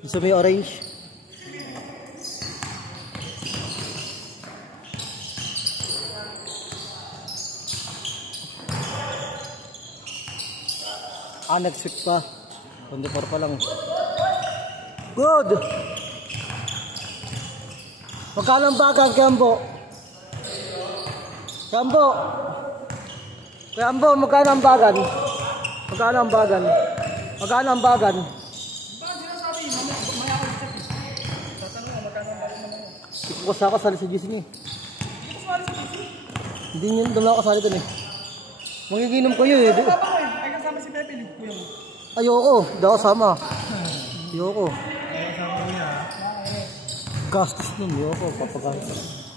Gusto mo yung orange? Next week pa. 24 pa lang. Good! Magkano ang bagan, Kambo? Kambo! Kambo, magkano ang bagan? Magkano ang bagan? Magkano ang bagan? Ikukusa ako sali sa GC niya. Hindi nyo, doon ako kasali doon eh. Magiginom ko yun eh. Ay kasama si Pepe, kuya mo. Ayoko, hindi ako sama. Ayoko. Gastos nun, ayoko, papagastos.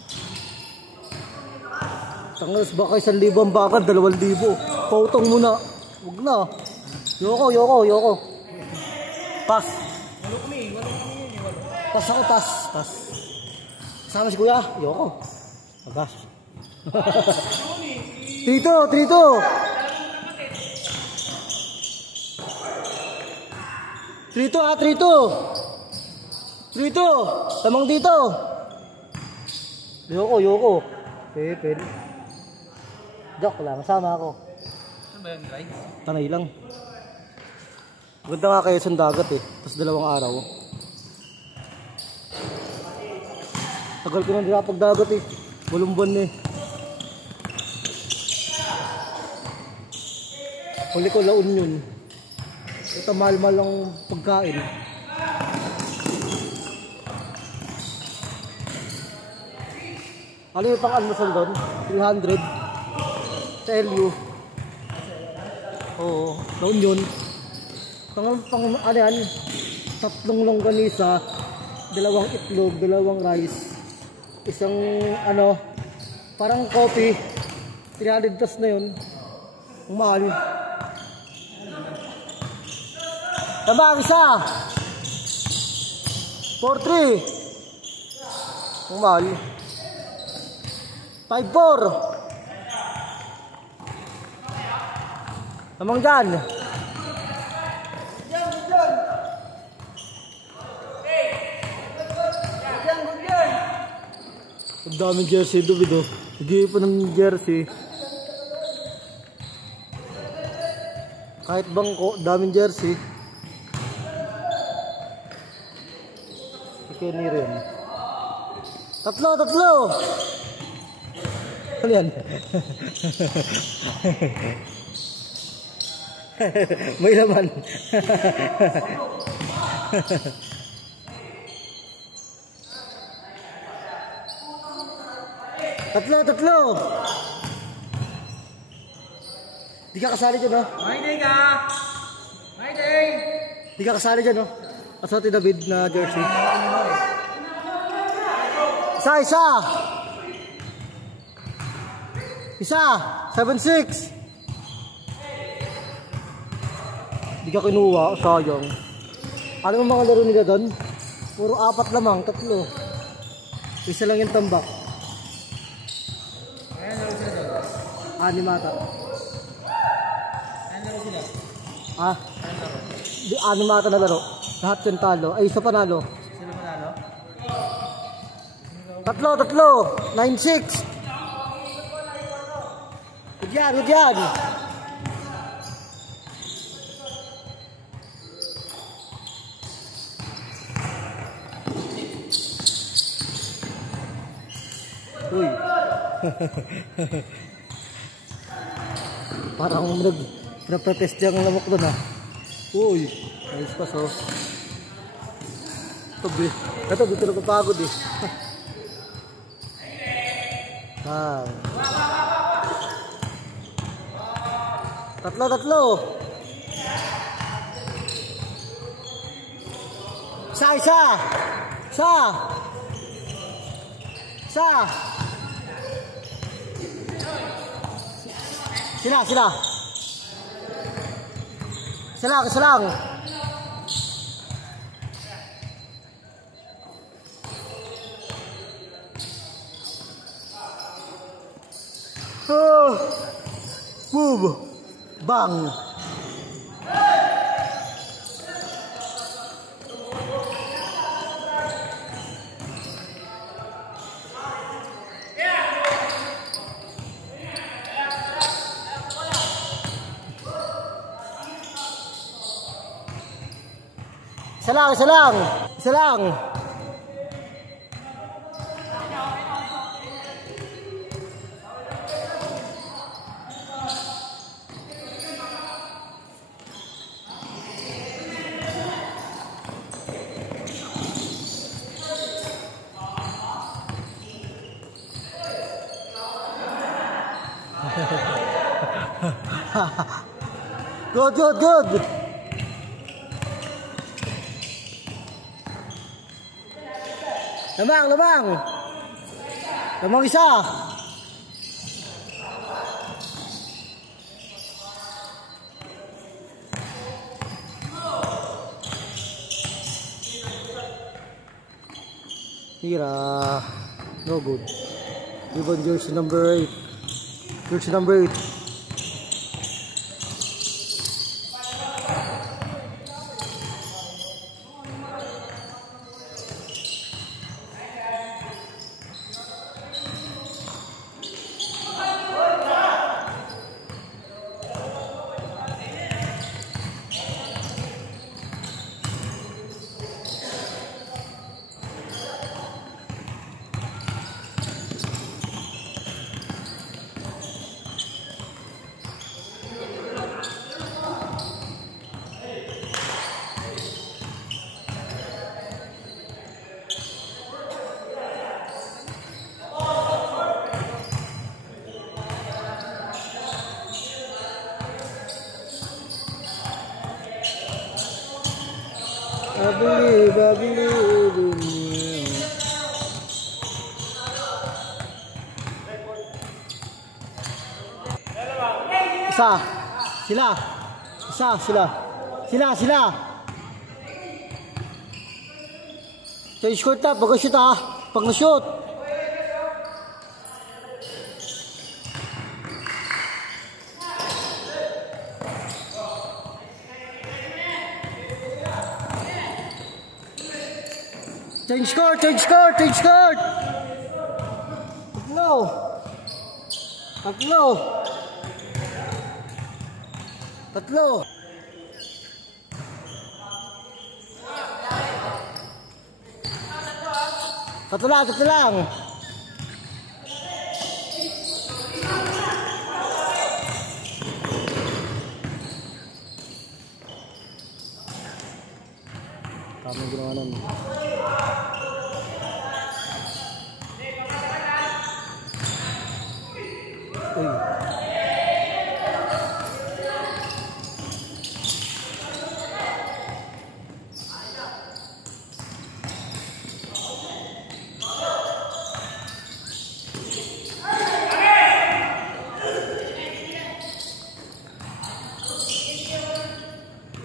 Tangas baka 1,000 ang bakad, 2,000. Pautong muna. Huwag na. Ayoko. Pass. Pass ako, pass. Sama si kuya, ayoko. Pagas. Trito. 3-2, tamang dito. Ayoko. Pwede. Joke lang, kasama ako. Ano ba yan, guys? Tanay lang. Maganda nga kayo sa dagat eh. Tapos 2 araw. Tagal ko nang dinapagdagat eh. Bulumban eh. Huli ko La Union. Ito mahal-mahal ang pagkain. Ano yung pang-almusal doon? 300 sa LU. Oo, La Union. Ano yan? 3 longganisa, 2 itlog, 2 rice, isang parang coffee. 300 plus na yun. Ang mahal. Tama, isa 4-3. Ang mahal. 5-4. Tamang dyan. Ang daming jersey doon, Bido. Hindi pa ng jersey. Kahit bangko, daming jersey. Kenny rin. 3. Ano yan? May laman. 3. Di ka kasali dyan, no? May day! Di ka kasali dyan, no? Asati David na jersey. Isa! 7-6! Di ka kinuha, sayang. Ano mo mga laro nila doon? Puro 4 lamang, 3. Isa lang yung tambak. Ayan laro sila doon. 6 ata. Ayan laro sila. Ayan laro. 6 ata na laro. Lahat yung talo. Ay, isa panalo. Sino manalo? 3. 9-6. Good yan. Uy. Parang nag-protest yung lamok doon ha. Uy. Ayos pa so. Ito dito nagpapagod eh. 3. Isa. Sila lang. Move. Bang. Isa lang, isa lang. Isa lang. Good, good, good. Lamang, lamang. Lamang isa. Tira. No good. Even jersey number 8. Jersey number 8. I believe in you. Isa. Sila. Isa, sila. Sila, sila. Change court na, pag na-shoot ha. Pag na-shoot. Change court, change court, change court. Tatlo. Tatlo. Tatlo. Tatlo lang, tatlo lang. Tama ginawa nun. Uy.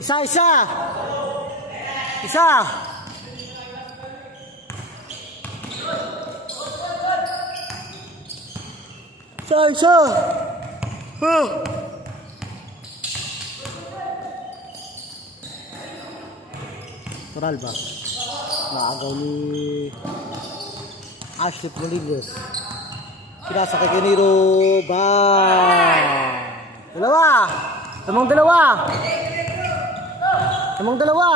Isa, isa. Isa. Isa, isa. Tural ba? Naagaw ni Ashley Molines. Sinasakay kay Nero. Dalawa. Lamang dalawa. Lamang dalawa.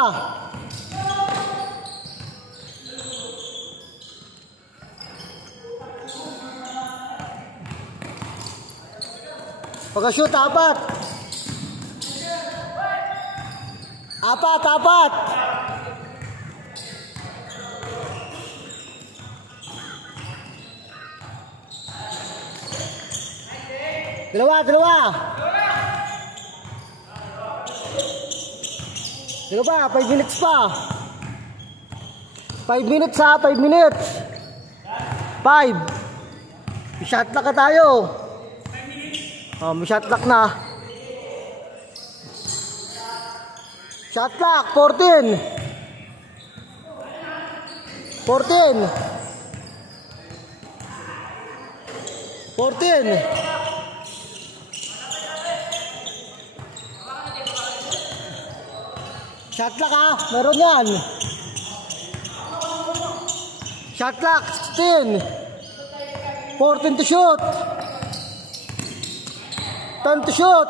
Pag-shoot, apat. Apat, apat. Dalawa, dalawa. Dalawa, 5 minutes pa. 5 minutes ha, 5 minutes. 5. Shot lock ka tayo. May shot lock na. Shot lock, 14. 14. 14. Shot lock ha, meron yan. Shot lock, 16. 14 to shoot. 10 to shoot.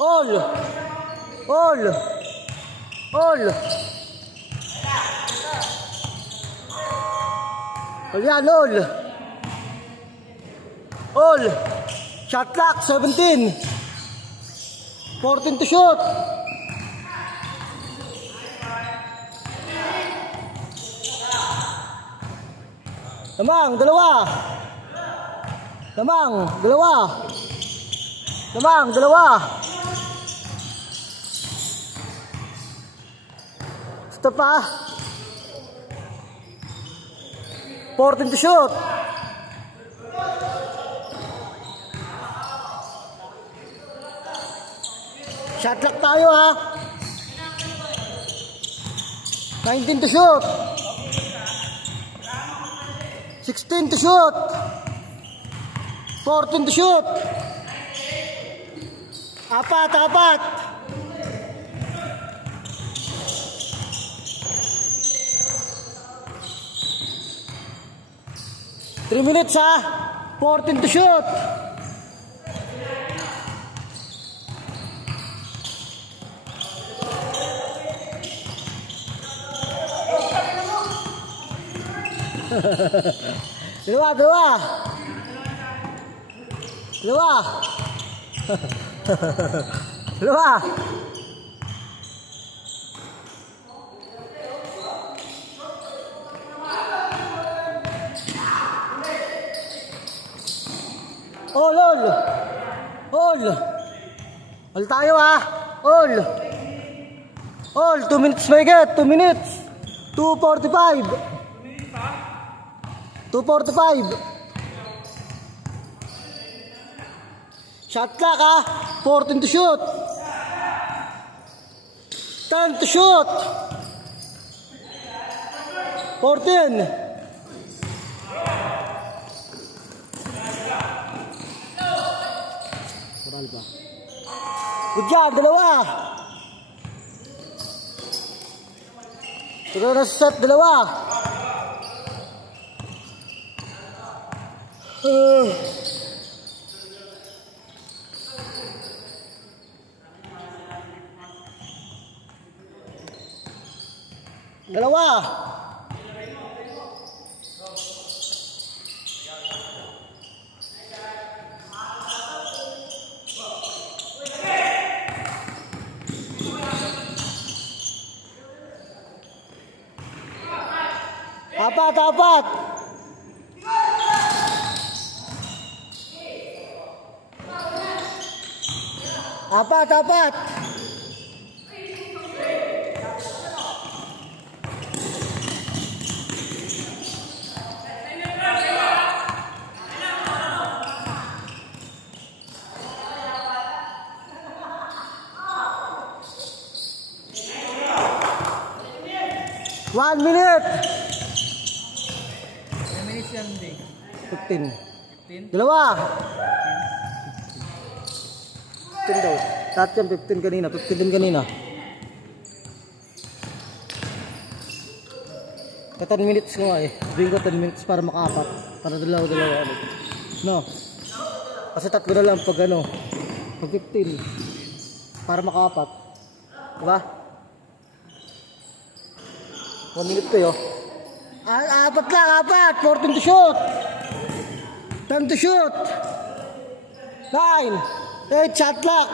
All. All. All. All yan, all. All. Shot clock, 17. 14 to shoot. Lamang, dalawa. Lamang, dalawa. Lamang, dalawa. Stop pa. 14 to shoot. Shot clock tayo ha. 19 to shoot. 16 to shoot. 14 to shoot. Apat, apat. Three minutes ha. 14 to shoot. Dalawa, dalawa. Dalawa. Dalawa. All, all. All. All tayo ah. All. All. 2 minutes may get. 2 minutes. 2:45. 2:45. Shot clock ah. 14 to shoot. 10 to shoot. 14. Good job, dalawa. Ito na set, dalawa. Dalawa. Apat, apat. Apat, apat. One minute. 15. 15? Dalawa. 15 daw. Lahat yan 15 kanina. 15 din kanina. 10 minutes ko nga eh. Bigyan ko 10 minutes para makaapat. Para dalawa-dalawa ulit. No. Kasi tatlo na lang pag ano. Pag 15. Para makaapat. Diba? 1 minute kayo. Apat lang, apat. 14 to shoot. 10 to shoot. 9. 8 shot clock.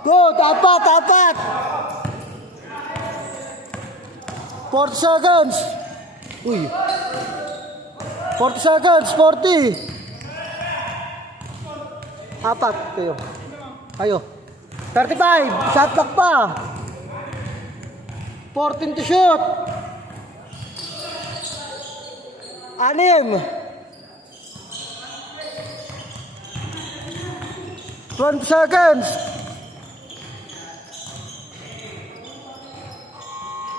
Good. Apat, apat. 40 seconds. Uy. 40 seconds. 40. Apat kayo. Ayo. 35. Shot clock pa. 14 to shoot. 6. 20 seconds.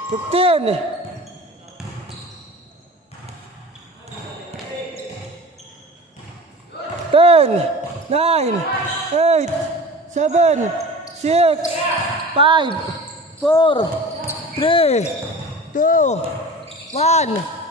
15. 10. 9. 8. 7. 6. 5. 4. 3. 2. 1.